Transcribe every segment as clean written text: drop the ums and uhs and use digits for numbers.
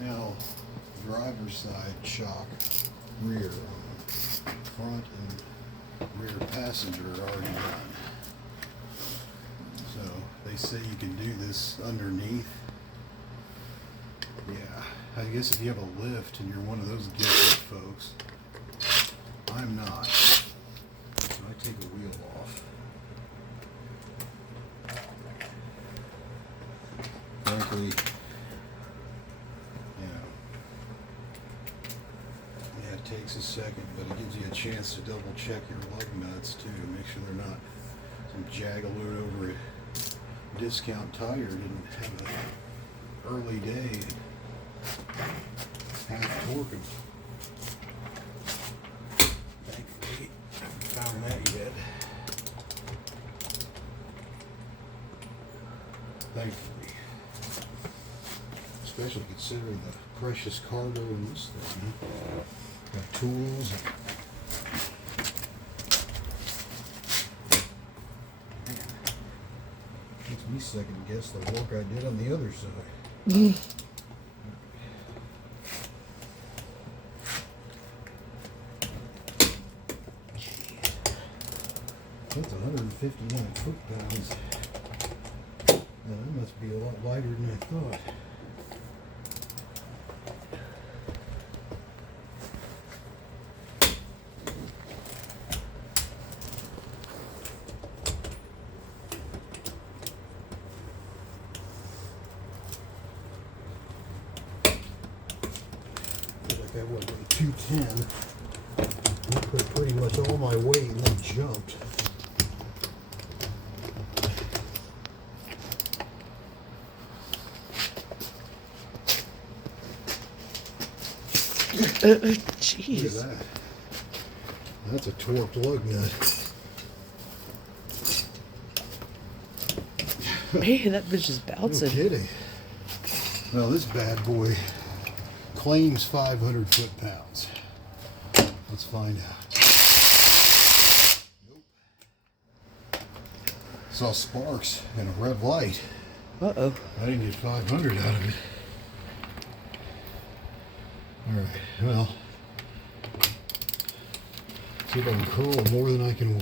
Now, driver's side shock, rear, front and rear passenger are already done. So they say you can do this underneath. Yeah, I guess if you have a lift and you're one of those gifted folks, I'm not. So I take a wheel off. Frankly, yeah, it takes a second, but it gives you a chance to double check your lug nuts too, to make sure they're not some jagaloot over a discount tire didn't have an early day. Half torquing. Thankfully, I haven't found that yet. Thankfully. Especially considering the precious cargo in this thing. Got tools. Man, makes me second guess the work I did on the other side. That's 159 foot-pounds. Now, that must be a lot lighter than I thought. Feel like I went from 210. I put pretty much all my weight and then jumped. Jeez. Look at that. That's a torqued lug nut. Man, that bitch is bouncing. No kidding. Well, this bad boy claims 500 foot-pounds. Let's find out. Nope. Saw sparks and a red light. Uh-oh. I didn't get 500 out of it. Alright, well, see if I can curl more than I can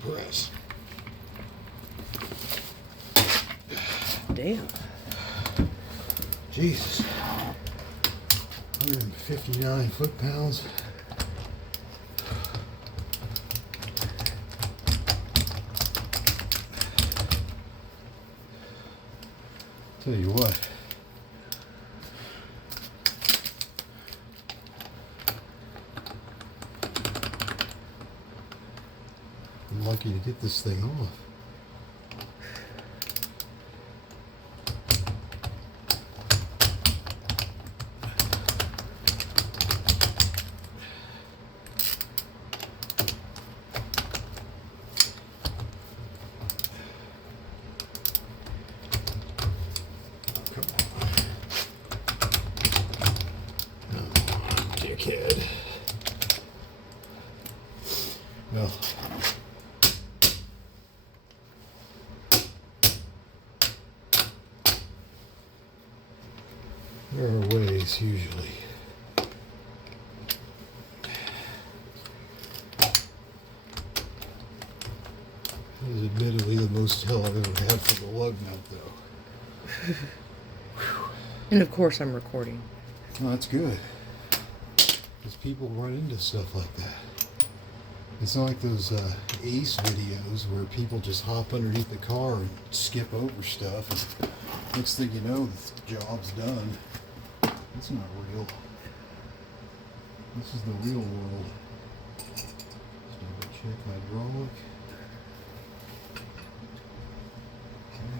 press. Damn. Jesus. 159 foot-pounds. Tell you what. I'm lucky to get this thing off. Come on, dickhead. Well. There are ways, usually. This is admittedly the most hell I've ever had for the lug nut, though. And of course I'm recording. Well, that's good. Because people run into stuff like that. It's not like those Ace videos where people just hop underneath the car and skip over stuff. And next thing you know, the job's done. That's not real. This is the real world. Let's double check hydraulic. Okay.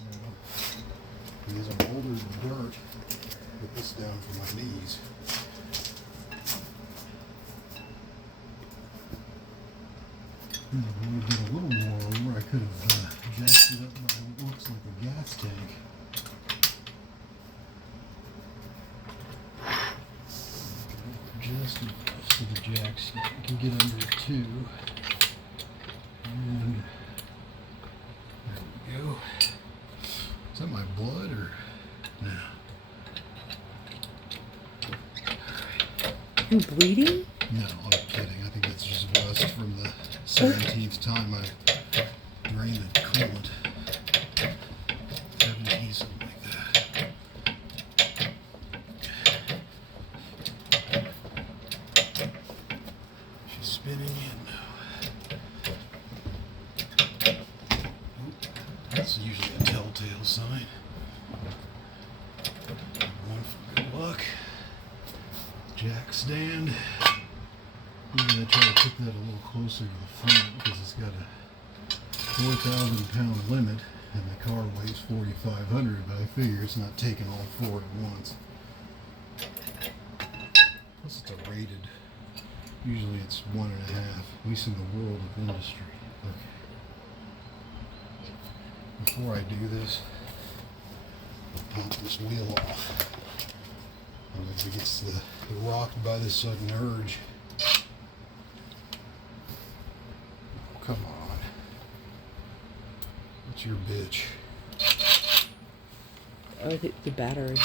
Now, because I'm older than dirt, put this down for my knees. If I would have did a little more over, I could have jacked it up by what looks like a gas tank. Just to the jacks, I can get under it too. And there we go. Is that my blood or? Now. You bleeding? No, I'm kidding. I think that's just rust from the 17th time I drained the coolant. 17, something like that. She's spinning in now. That's usually a telltale sign. One for good luck. Jack stand. I'm going to try to put that a little closer to the front because it's got a 4,000 pound limit and the car weighs 4,500, but I figure it's not taking all four at once. Plus it's a rated. Usually it's 1.5, at least in the world of industry. Okay. Before I do this, I'll pop this wheel off. Otherwise it gets rocked by the sudden urge. Oh, come on. What's your bitch? I think the battery.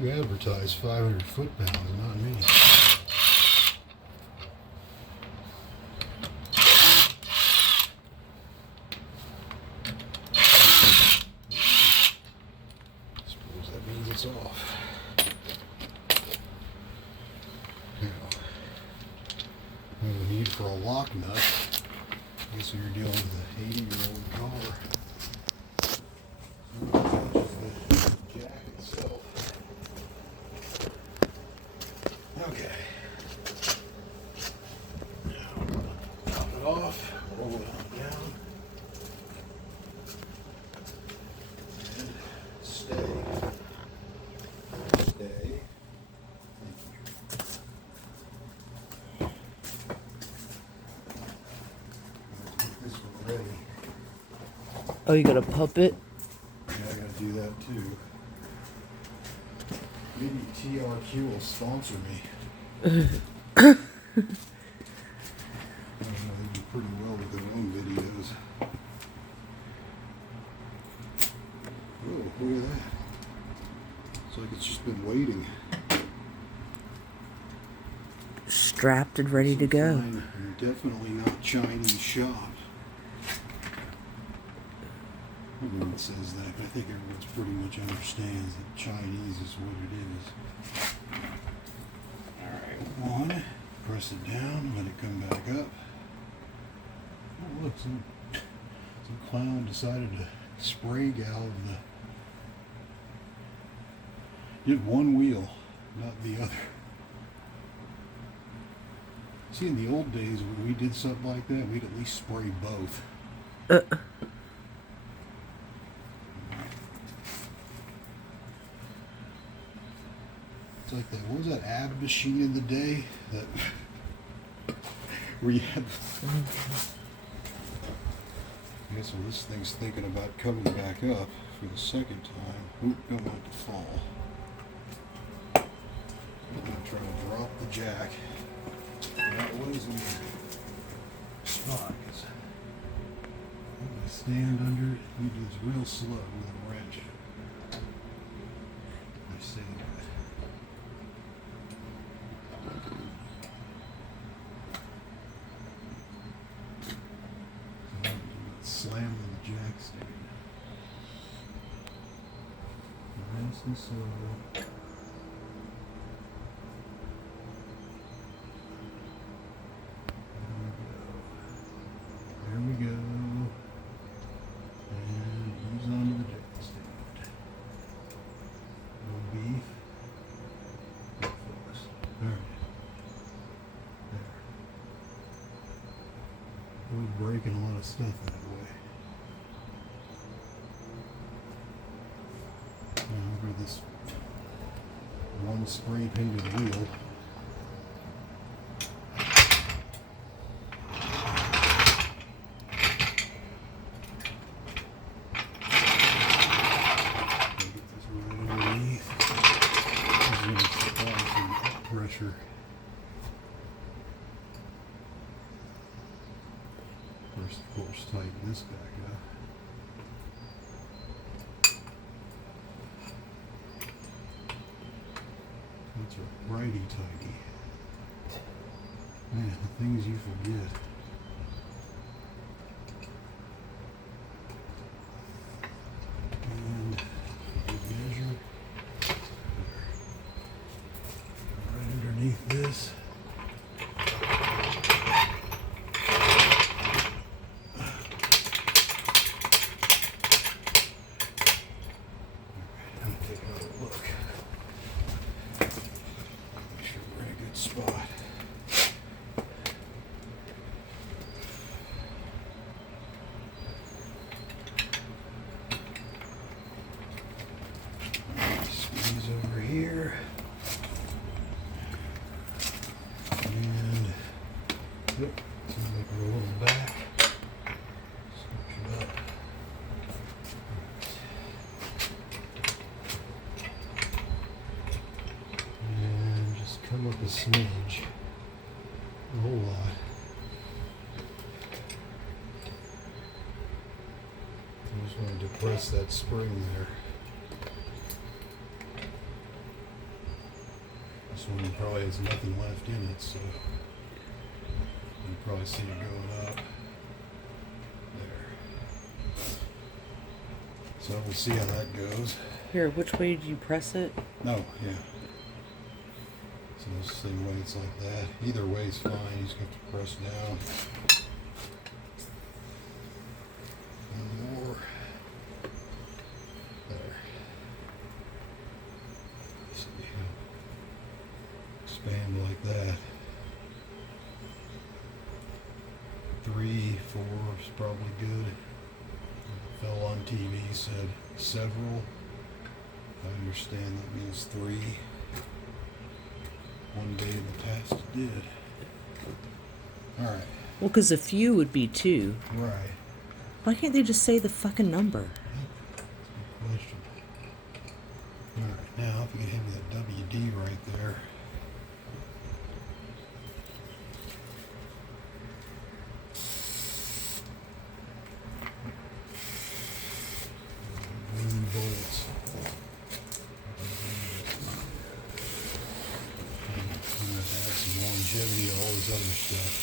You advertise 500 foot-pounds, not me. Suppose that means it's off. Now, we have a need for a lock nut. I guess we were dealing with an 80-year-old car. The jack itself. Okay. Now, pop it off, roll it on down, and stay. Stay. Get this one ready. Oh, you got a puppet? Yeah, I gotta do that too. Maybe TRQ will sponsor me. I don't know, they do pretty well with their own videos. Oh, look at that. It's like it's just been waiting. Strapped and ready to go. Fine, and definitely not Chinese shop. Everyone says that, but I think everyone's pretty much understands that Chinese is what it is. Alright, one, press it down, let it come back up. Oh look, some clown decided to spray gal the... Did one wheel, not the other. See, in the old days when we did something like that, we'd at least spray both. It's like that, what was that ab machine in the day? That where you had... I guess well, this thing's thinking about coming back up for the second time. Oop, don't want it to fall. I'm going to try to drop the jack. That was in the spot. I'm going to stand under it. We do this real slow with a wrench. I say that. Slam on the jack stand. Nice and slow. There we go. And ease onto the jack stand. No beef. No focus. Alright. There. We're breaking a lot of stuff that way. Now over this one spray painted wheel. Get this right underneath. This is going to supply some pressure First, of course, tighten this back up. That's a righty-tighty. Man, the things you forget. And good measure. Right underneath this. Spot. Squeeze over here. And yep, so make it a little back. Scooch it up. And just come up a smidge. A whole lot. I just want to depress that spring there. This one probably has nothing left in it, so you probably see it going up. There. So we'll see how that goes. Here, which way did you press it? No, yeah. So the same way it's like that. Either way is fine. You just have to press down. One more. There. See. Expand like that. 3, 4 is probably good. Fell on TV said several. I understand that means 3. One day in the past it did. Alright. Well, because a few would be 2. Right. Why can't they just say the fucking number? That's a good question. Alright, now if you can hand me that WD right there. Green bolts. Add some longevity to all this other stuff.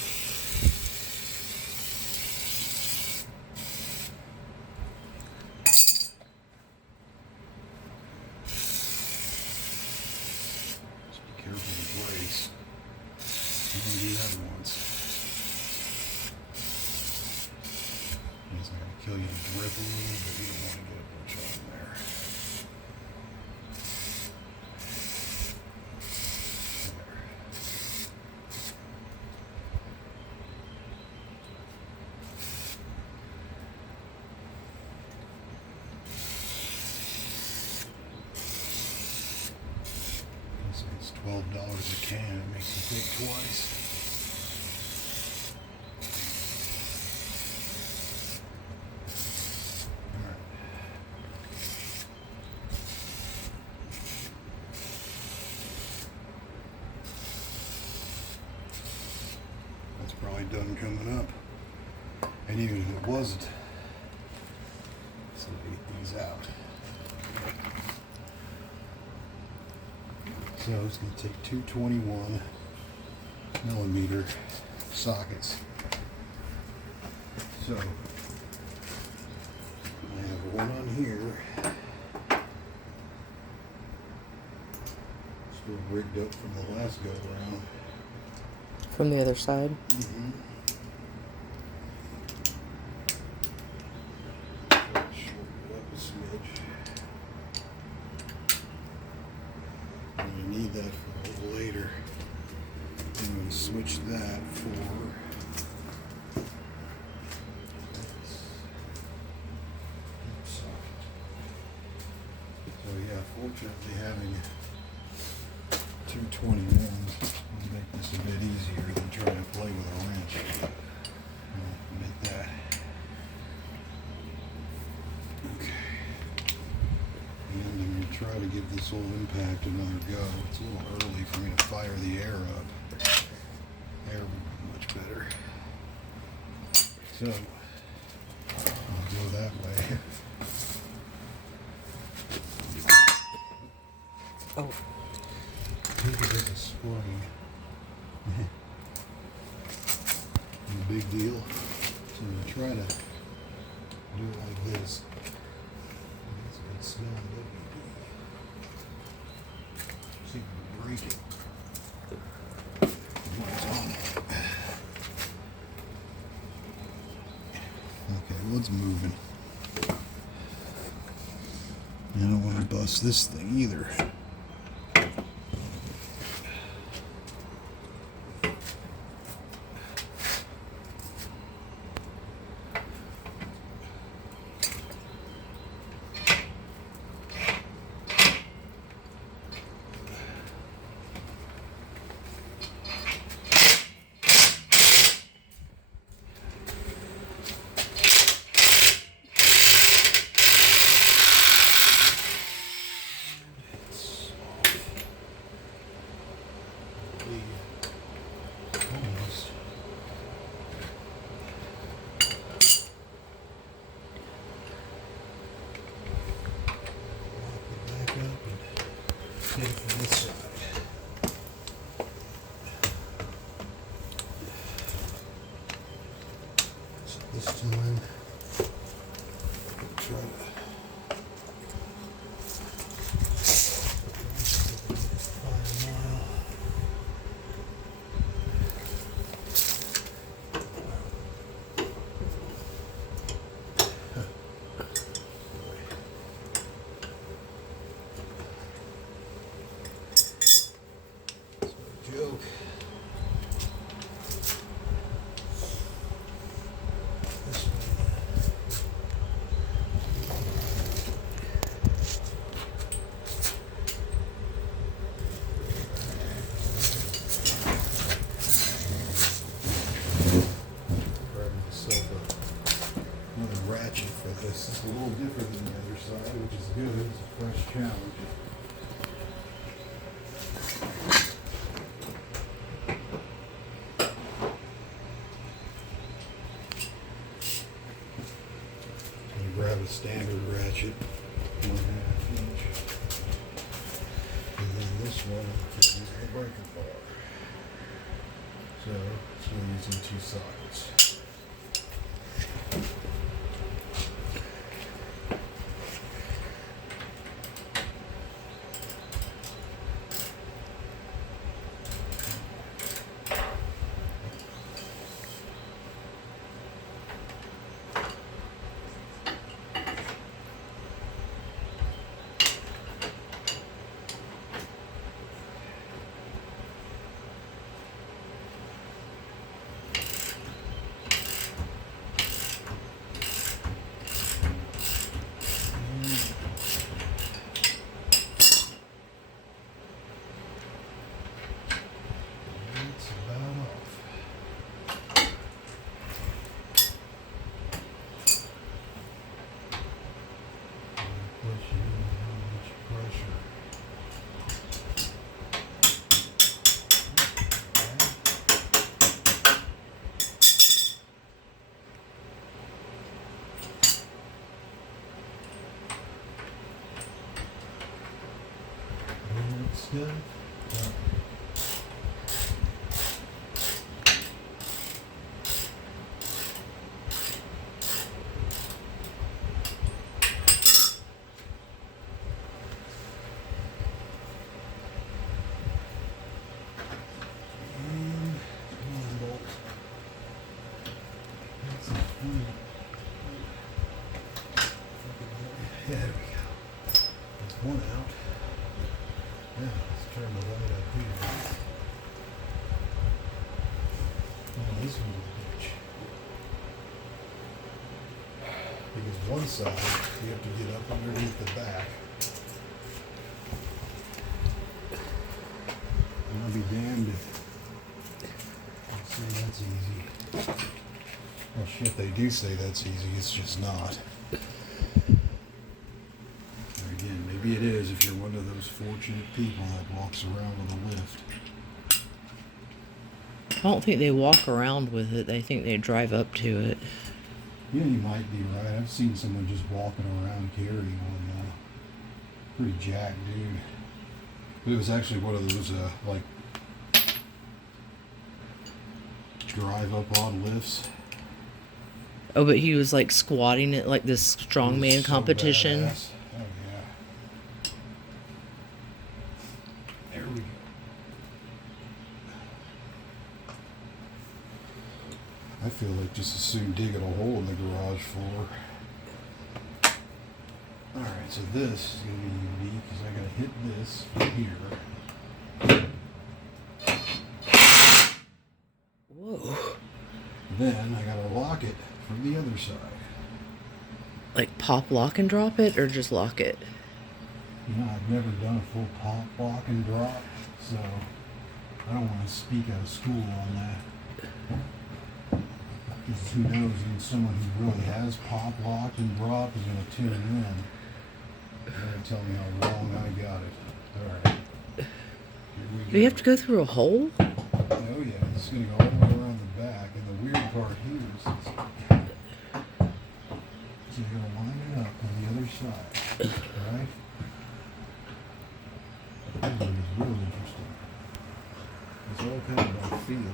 Just be careful with the brakes. You can do that once. It's not going to kill you to grip a little, but you don't want to get a bunch on there. It's $12 a can. It makes you think twice. All right. That's probably done coming up. And even if it wasn't, let's get these out. So it's going to take 221 millimeter sockets. So I have one on here, still rigged up from the last go around. From the other side? Mm-hmm. Shorten it up a smidge. I need that for a little later. I'm going to switch that for so yeah, fortunately having 221s will make this a bit easier than trying to play with a wrench. I'll make that. Okay. And I'm going to try to give this old impact another go. It's a little early for me to fire the air up. Air would be much better. So, I'll go that way. Oh. Take it as a spring. No big deal. So I'm going to try to do it like this. That's a good smell. See if I can break it. Okay, well, it's moving. I don't want to bust this thing either. Almost. Back up and get it from this side. So this time, try to joke. This way. Grab myself another ratchet for this. It's a little different than the other side, which is good. It's a fresh challenge. Grab a standard ratchet, 1/2 inch, and then this one is a breaker bar. So we're using 2 sides. Good. There we go. That's one out. Yeah, let's turn the light up here. Oh, this one's a bitch. Because one side, you have to get up underneath the back. And I'll be damned if... Let's see, that's easy. Well, shit, they do say that's easy, it's just not. Again, maybe it is if you're one of those fortunate people that walks around with a lift. I don't think they walk around with it. They think they drive up to it. Yeah, you might be right. I've seen someone just walking around carrying one now. Pretty jacked dude. But it was actually one of those, like, drive up on lifts. Oh, but he was like squatting it like this strongman So competition. badass. Oh, yeah. There we go. I feel like just as soon digging a hole in the garage floor. Alright, so this is going to be unique because I got to hit this from here. Whoa. Then I got to lock it from the other side. Like pop, lock, and drop it, or just lock it? You know, I've never done a full pop, lock, and drop, so I don't want to speak out of school on that. Because who knows, even someone who really has pop, locked, and drop is going to tune in. They're going to tell me how wrong I got it. Alright. Do you have to go through a hole? Oh yeah, it's going to go all the way around the back, and the weird part here is so you're going to line it up on the other side, right? This one is really interesting. It's all kind of by feel.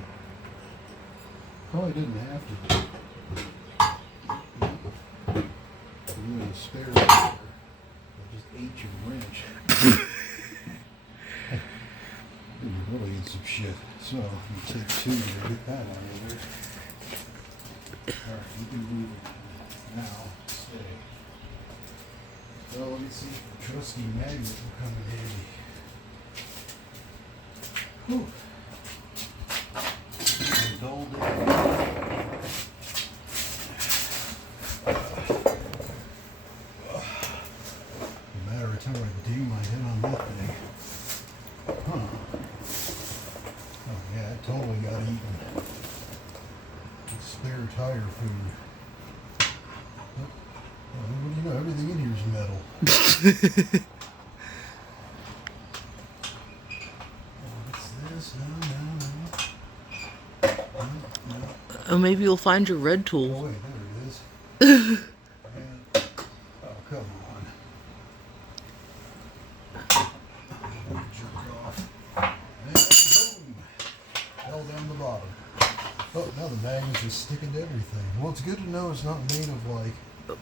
Probably didn't have to do it. You need a spare wire. I just ate your wrench. You're really in some shit. So, you take two to get that out of there. Alright, you can move it. Now, stay. Well, let me see if the trusty magnet will come in handy. Whew. Dulled it. No matter of time I dig my head on that thing. Huh. Oh yeah, it totally got eaten. Spare tire food. Oh, what do you know? Everything in here is metal. What's this? No. Oh, maybe you'll find your red Oh tool. wait, there it is. And, oh, come on. Jerk off. And boom! Fell down the bottom. Oh, now the magnet's just sticking to everything. Well, it's good to know it's not made of like...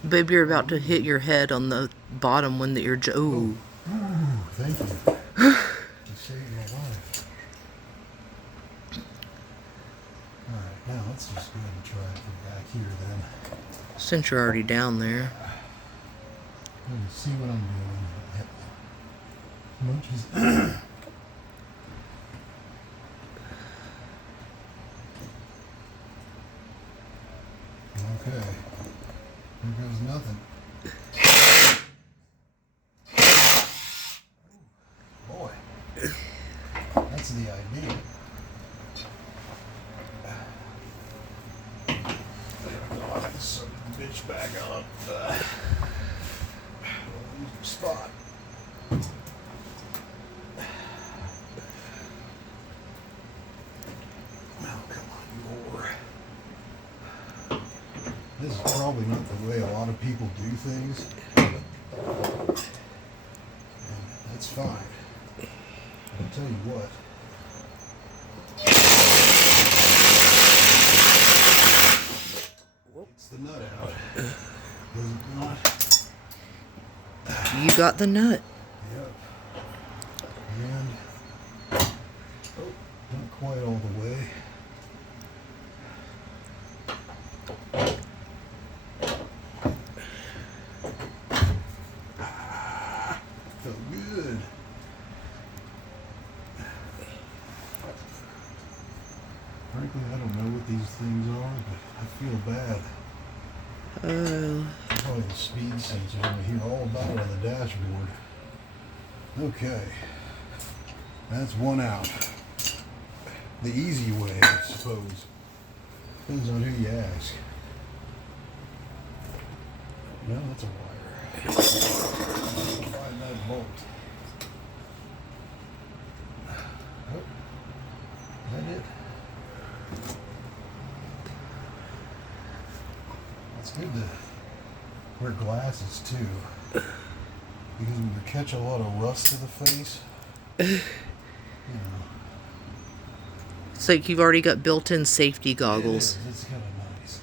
Baby, you're about to hit your head on the bottom one that you're... Ooh, thank you. You saved my life. Alright, now let's just go ahead and try it from back here then. Since you're already down there. Let me see what I'm doing. Munchies. Okay. Here goes nothing. Boy. That's the idea. Lock this son of a bitch back up. Spot. Oh, come on, you whore. This is probably not the way a lot of people do things. And that's fine. I'll tell you what. It's the nut out. Does it not? You got the nut. Yep. And not quite all the way. Felt good. Frankly, I don't know what these things are, but I feel bad. Probably the speed sensor. I hear all about it on the dashboard. Okay. That's one out. The easy way, I suppose. Depends on who you ask. No, that's a wire. Find that bolt. Oh, is that it? That's good to wear glasses too, because when you catch a lot of rust to the face, you know. It's like you've already got built-in safety goggles. It is. It's kind of nice.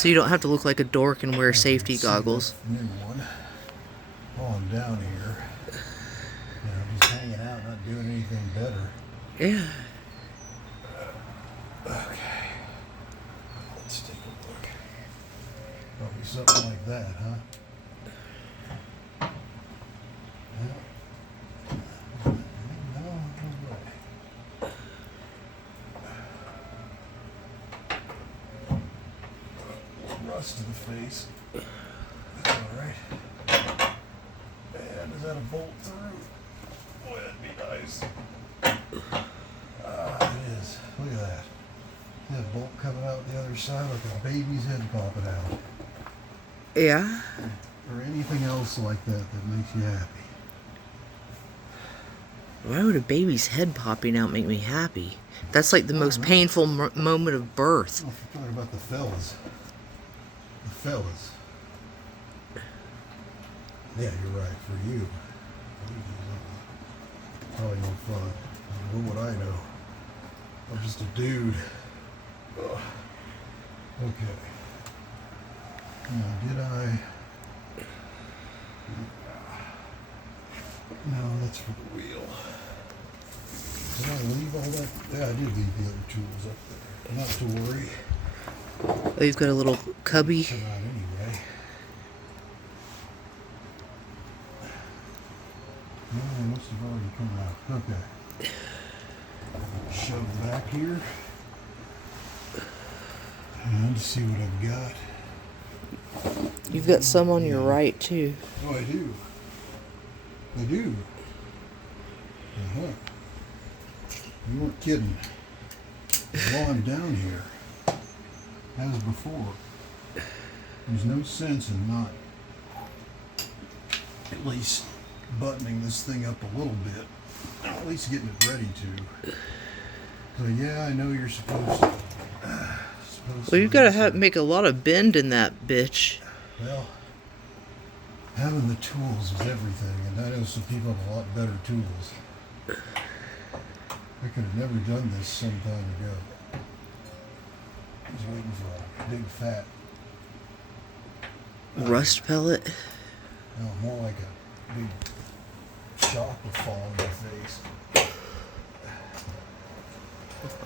So you don't have to look like a dork and wear I safety can see goggles. this new one while I'm down here. You know, just hanging out, not doing anything better. Yeah. Okay. Let's take a look. Probably something like that, huh? No way. Rust to the face. That's alright. And is that a bolt through? Boy, that'd be nice. Ah, it is. Look at that. That bolt coming out the other side like a baby's head popping out. Yeah. Or anything else like that that makes you happy. Why would a baby's head popping out make me happy? That's like the most painful moment of birth. Oh, if you're talking about the fellas. The fellas. Yeah, you're right. For you. Probably no fun. What would I know? I'm just a dude. Ugh. Okay. Now, did I... No, that's for the wheel. Did I leave all that? Yeah, I did leave the other tools up there. Not to worry. Oh, you've got a little cubby. Come out anyway. No, they must have already come out. Okay. Shove it back here. And see what I've got. You've got some on your right, too. Oh, I do. I do. Uh-huh. You weren't kidding. While I'm down here, as before, there's no sense in not at least buttoning this thing up a little bit. At least getting it ready to. So yeah, I know you're supposed to. Well, you've got to make a lot of bend in that bitch. Well, having the tools is everything, and I know some people have a lot better tools. I could have never done this some time ago. I was waiting for a big fat... Rust pellet? No, more like a big shock would fall in my face.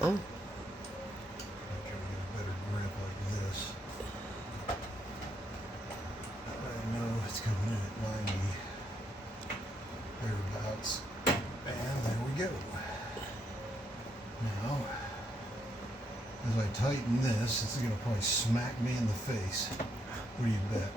Oh. I'm trying to get a better grip like this. I know it's coming in at 90. Thereabouts. And there we go. Now, as I tighten this, it's going to probably smack me in the face. What do you bet?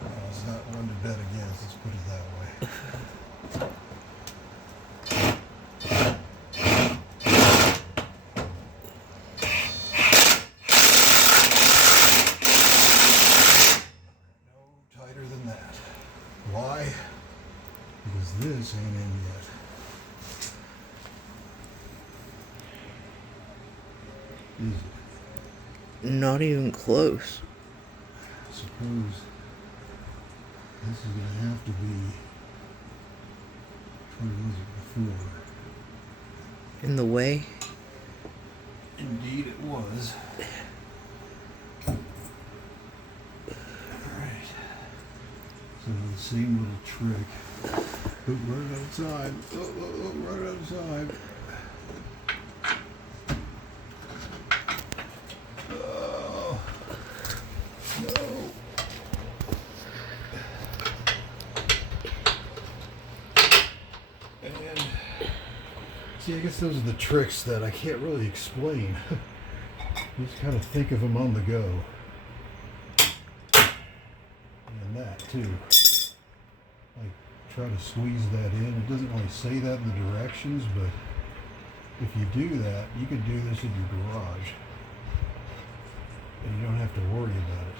Well, it's not one to bet against, let's put it that way. No tighter than that. Why? Because this ain't in yet. Is it? Not even close. I suppose this is going to have to be what was it before. In the way? Indeed it was. Alright. So the same little trick. Oh, right outside. Oh, right outside. Oh. No. And see, I guess those are the tricks that I can't really explain. You just kind of think of them on the go. And that too. Like try to squeeze that in. It doesn't really say that in the directions, but if you do that, you could do this in your garage. And you don't have to worry about it.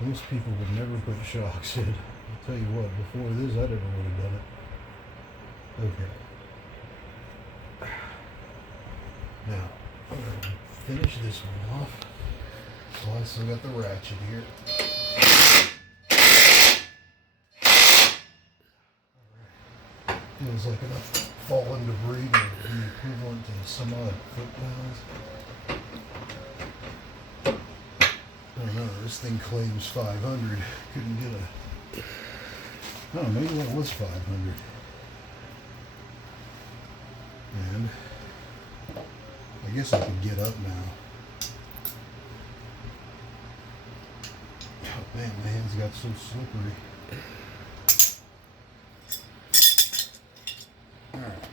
Most people would never put shocks in. I'll tell you what, before this I never would have done it. Okay. Now, I'm going to finish this one off. Well, I still got the ratchet here. Alright. Feels like enough fallen debris to be equivalent to some odd foot pounds. I don't know, this thing claims 500. Couldn't get a... Oh, maybe that was 500. And I guess I can get up now. Oh man, my hands got so slippery. Alright.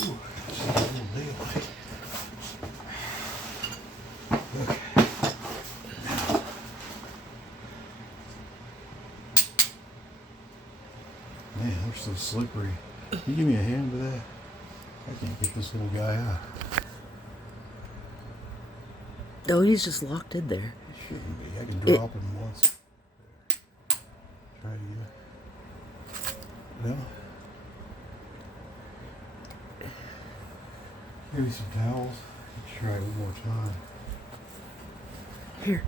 Ooh, just a little daylight. Okay. Man, they're so slippery. Can you give me a hand with that? I can't get this little guy out. Oh, he's just locked in there. It shouldn't be. I can drop him once. There. Try again. No? Maybe some towels. Let's try it one more time. Here.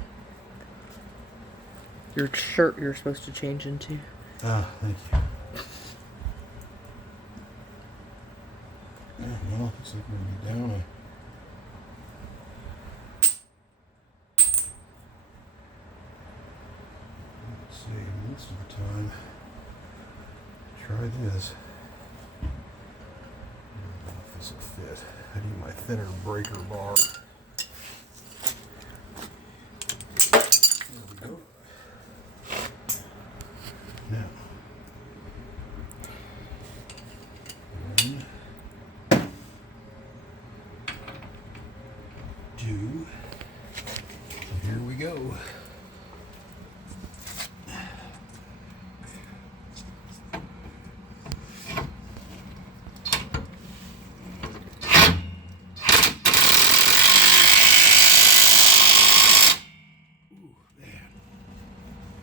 Your shirt you're supposed to change into. Ah, thank you. Yeah, well, looks like we're going to be down. Let's see, most of the time, try this. I don't know if this will fit. I need my thinner breaker bar. There we go. Now, one, two, and here we go.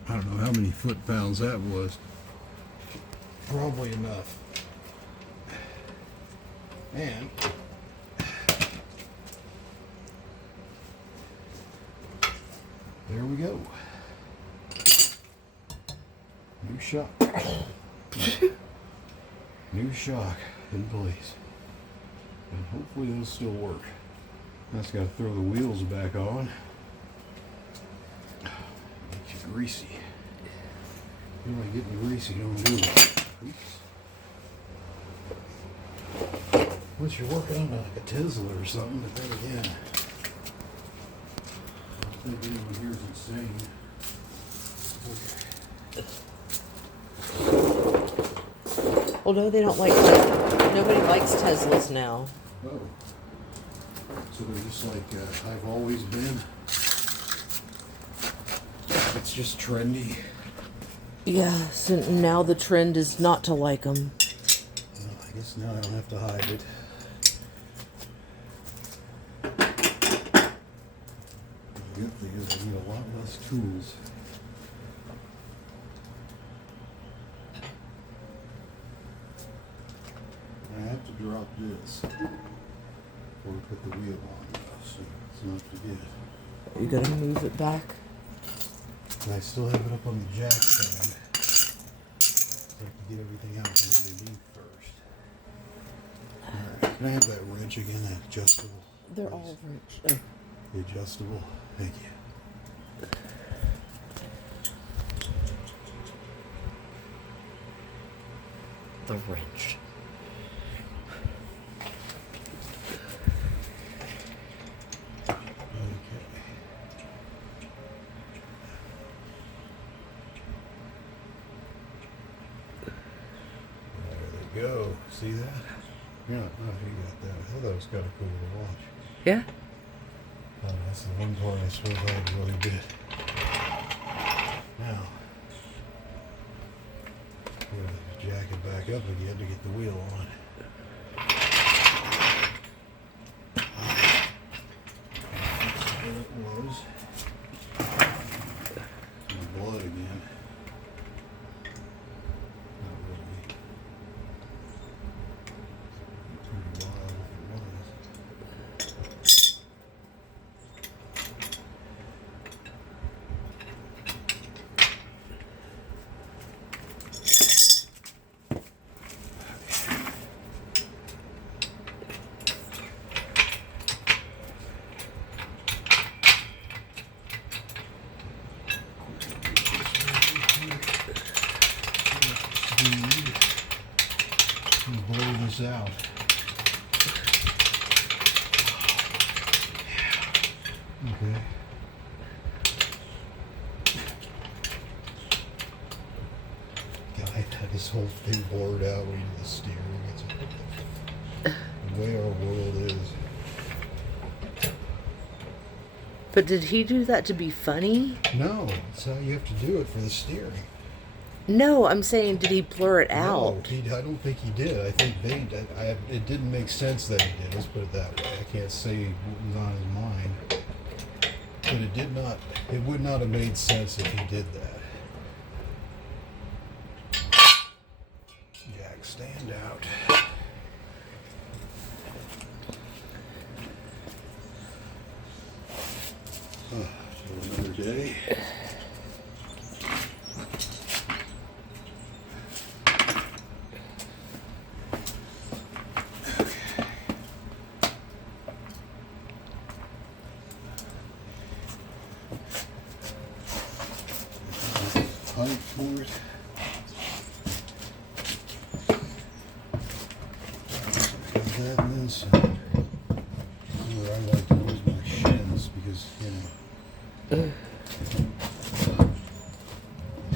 I don't know how many foot-pounds that was. Probably enough. And there we go. New shock. New shock in place. And hopefully those still work. That's got to throw the wheels back on. Makes you greasy. You know, getting greasy don't do it. Oops. Unless you're working on like a Tesla or something, but then again, I don't think anyone here is insane. Okay. Although they don't like nobody likes Teslas now. Oh. So they're just like I've always been. It's just trendy. Yeah, so now the trend is not to like them. Well, I guess now I don't have to hide it. The good thing is I need a lot less tools. I have to drop this before we put the wheel on, so let's not forget. You gotta move it back. And I still have it up on the jack stand, so I can get everything out from underneath first. Alright, can I have that wrench again, that adjustable? They're please? all rich. Oh. The adjustable, thank you. The wrench. Go. See that? Yeah, oh, you got that. I thought that was kind of cool to watch. Yeah? Oh, that's the one part I suppose I really did. Now, we're going to jack it back up again to get the wheel on. There it was. Some blood again. Not really. pops out. Okay. Guy had this whole thing bored out when he did the steering. It's the way our world is. But did he do that to be funny? No, that's how you have to do it for the steering. No, I'm saying, did he blur it out? No, I don't think he did. I think it didn't make sense that he did. Let's put it that way. I can't say what was on his mind. But it would not have made sense if he did that. Jack, stand out. For another day. Pipe for it. Got that and then some. Where I like to use my shins because, the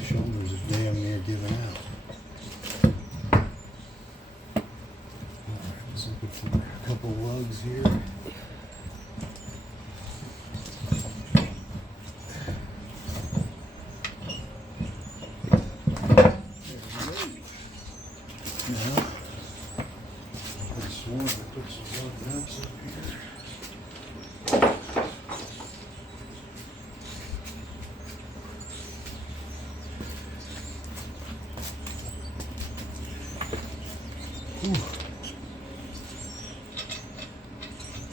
shoulders are damn near giving out. Alright, let's look for a couple lugs here.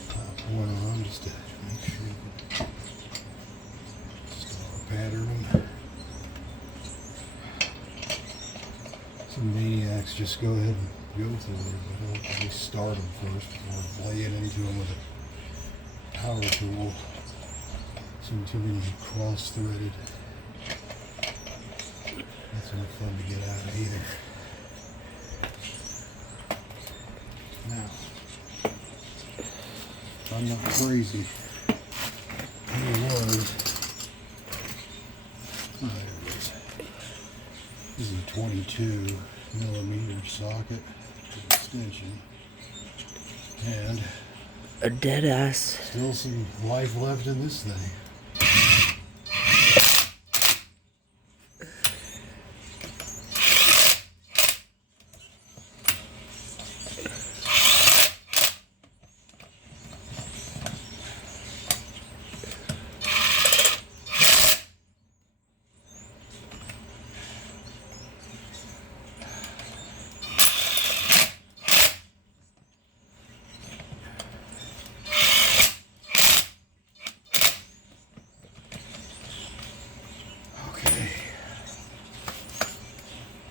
Pop one on just to make sure you can start pattern them. Some maniacs just go ahead and go through it, but I'll at least start them first before laying into them with a power tool. Seem too many cross-threaded. That's no fun to get out of either. Now, I'm not crazy. He was. Oh, there it is. This is a 22 millimeter socket extension. And A dead ass. still some life left in this thing.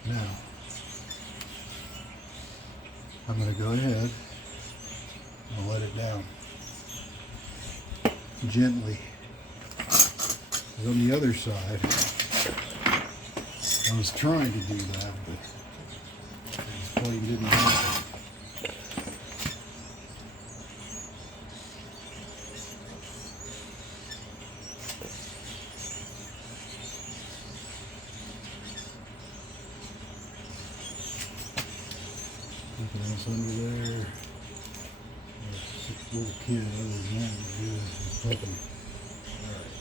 Now, I'm going to go ahead and let it down gently. 'Cause on the other side, I was trying to do that, but this plate didn't have it. Nothing else under there. Sick little kid, other than that, we're good. Puppy. Alright.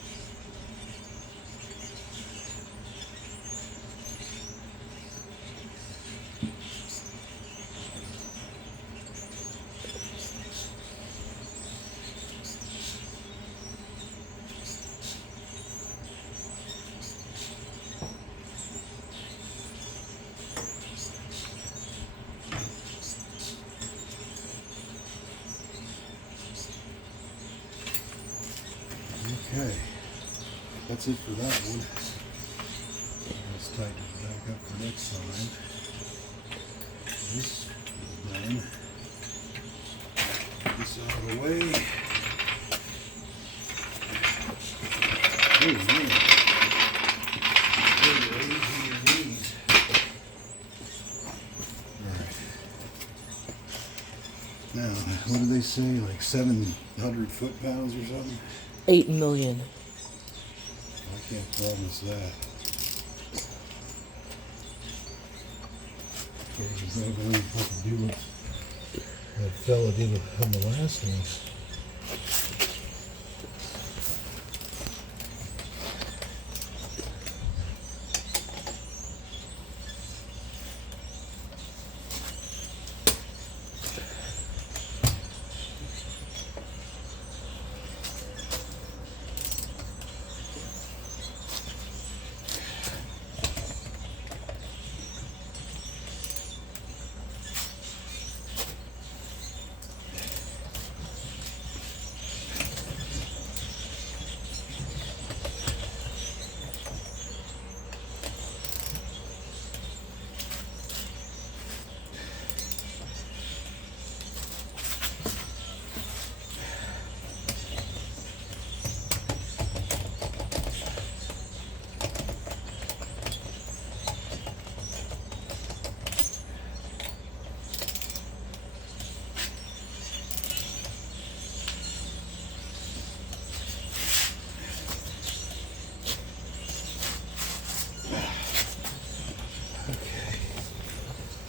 Okay, that's it for that one. Let's tighten it back up for next time. This is done. Get this out of the way. Oh man. You're easy on your knees. Alright. Now, what do they say? Like 700 foot-pounds or something? 8 million. I can't promise that. I can't believe I can do what that fella did on the last one.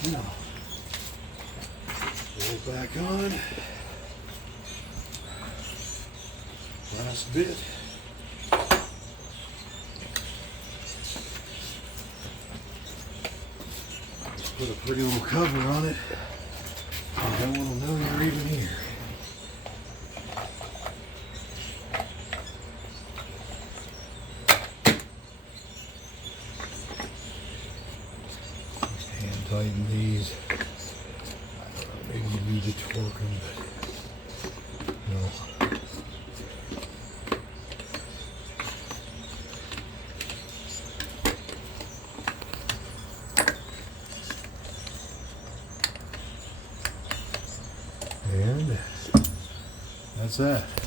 Now, roll back on. Last bit. Put a pretty little cover on it. You don't want to know you're even here. Tighten these. I don't know, maybe you need to torque them, but no. And that's that.